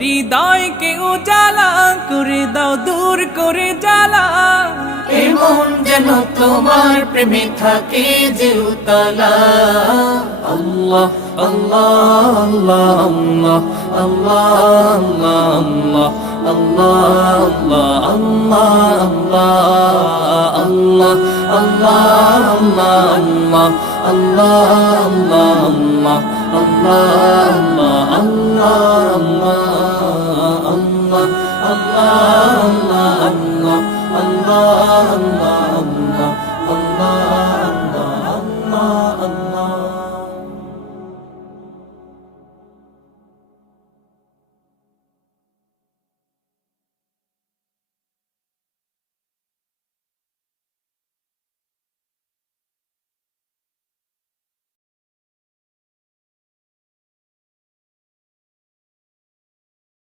হৃদয়কে উজালা করে দাও, দূর করে জ্বালা। এমন যেন তোমার প্রেমে থাকে যে উতলা। আল্লাহ আল্লাহ আল্লাহ আল্লাহ আল্লাহ আল্লাহ আল্লাহ আল্লাহ আল্লাহ আল্লাহ আল্লাহ আল্লাহ আল্লাহ আল্লাহ আল্লাহ আল্লাহ আল্লাহ আল্লাহ